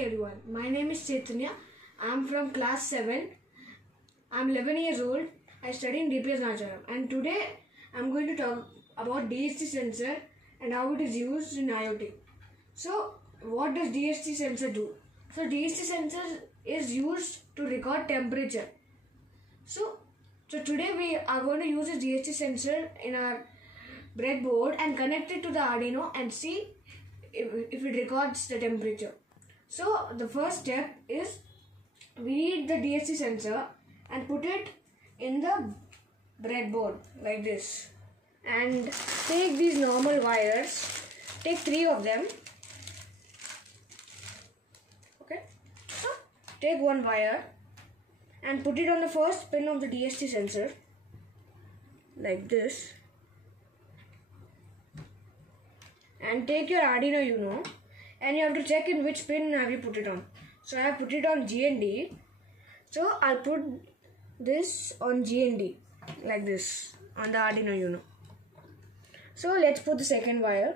everyone, my name is Chaitanya. I am from class 7. I am 11 years old. I study in DPS Nacharam, and today I am going to talk about DHT sensor and how it is used in IoT. So what does DHT sensor do? So DHT sensor is used to record temperature. So today we are going to use a DHT sensor in our breadboard and connect it to the Arduino and see if it records the temperature. So the first step is we need the DHT sensor and put it in the breadboard like this, and take these normal wires, take 3 of them. Okay, so take one wire and put it on the first pin of the DHT sensor like this, and take your Arduino Uno and you have to check in which pin have you put it on. So I have put it on GND, so I'll put this on GND like this on the Arduino Uno. So let's put the second wire.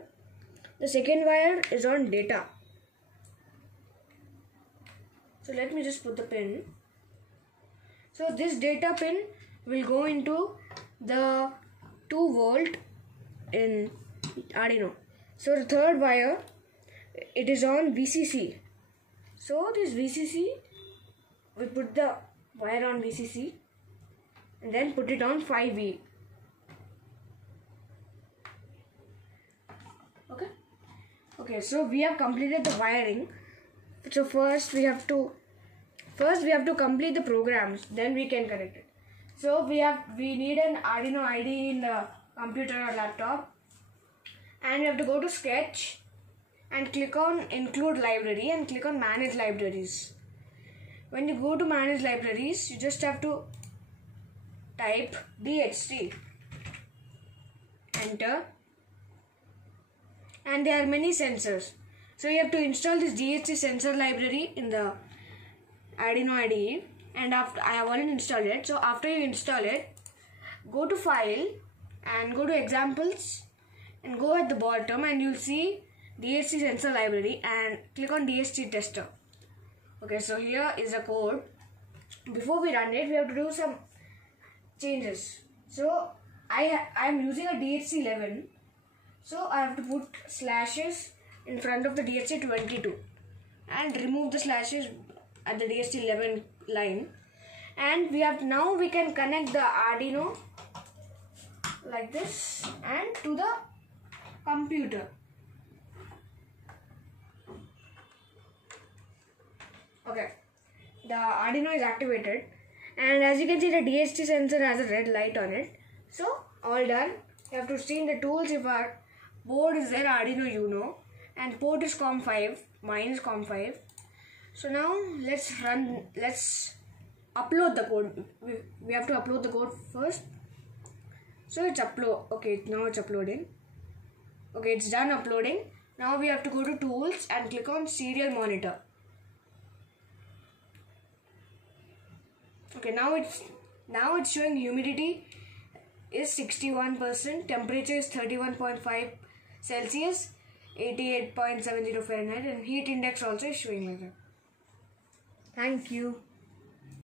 The second wire is on data. So let me just put the pin. So this data pin will go into the 2 volt in Arduino. So the third wire, it is on VCC. So this VCC, we put the wire on VCC and then put it on 5V. Okay, so we have completed the wiring. So first we have to complete the programs, then we can connect it. So we need an Arduino IDE in the computer or laptop, and we have to go to Sketch and click on Include Library and click on Manage Libraries. When you go to Manage Libraries, you just have to type DHT, enter, and there are many sensors. So you have to install this DHT sensor library in the Arduino IDE, and after I have already installed it. So after you install it, go to File and go to Examples and go at the bottom and you'll see DHT sensor library and click on DHT tester. Okay, so here is the code. Before we run it, we have to do some changes. So I am using a DHT 11. So I have to put slashes in front of the DHT 22 and remove the slashes at the DHT 11 line. And now we can connect the Arduino like this and to the computer. Okay, the Arduino is activated, and as you can see, the DHT sensor has a red light on it. So all done. You have to see in the tools if our board is there, Arduino Uno, and port is COM5, mine is COM5. So now let's upload the code. We have to upload the code first. So it's upload. Okay, now it's uploading. Okay, it's done uploading. Now we have to go to tools and click on serial monitor. Okay, now it's showing humidity is 61%, temperature is 31.5 Celsius, 88.70 Fahrenheit, and heat index also is showing like that. Thank you.